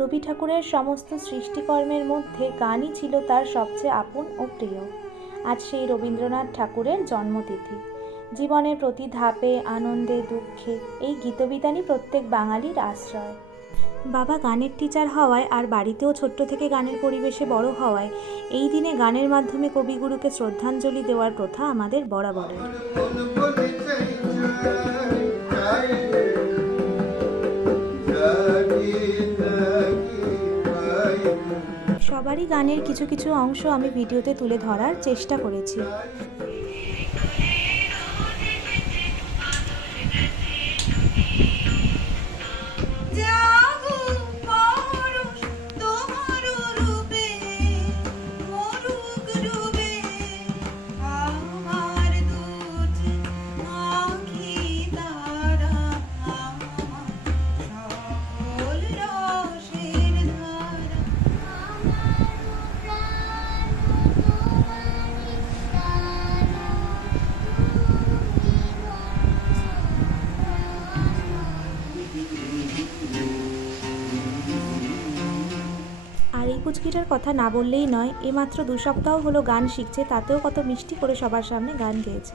রবি ঠাকুরের সমস্ত সৃষ্টিকর্মের মধ্যে গানই ছিল তার সবচেয়ে আপন ও প্রিয়। আজ সেই রবীন্দ্রনাথ ঠাকুরের জন্মতিথি। জীবনের প্রতি ধাপে, আনন্দে দুঃখে এই গীতবিতানই প্রত্যেক বাঙালির আশ্রয়। বাবা গানের টিচার হওয়ায় আর বাড়িতেও ছোট্ট থেকে গানের পরিবেশে বড় হওয়ায় এই দিনে গানের মাধ্যমে কবিগুরুকে শ্রদ্ধাঞ্জলি দেওয়ার প্রথা আমাদের বরাবরের। সবারই গানের কিছু কিছু অংশ আমি ভিডিওতে তুলে ধরার চেষ্টা করেছি। আর এই পুচকিটার কথা না বললেই নয়, এ মাত্র 2 সপ্তাহ হলো গান শিখছে, তাতেও কত মিষ্টি করে সবার সামনে গান গেয়েছে।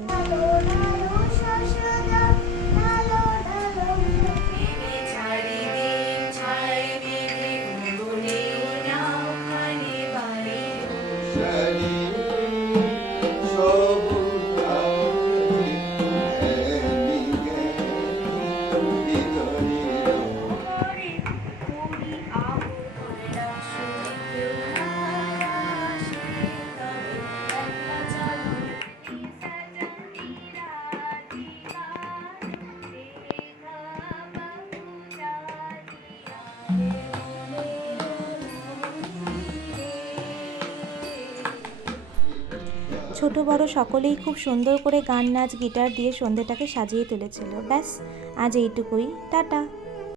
ছোট বড় সকলেই খুব সুন্দর করে গান নাচ গিটার দিয়ে সন্ধ্যেটাকে সাজিয়ে তুলেছিল। ব্যাস, আজ এইটুকুই। টাটা।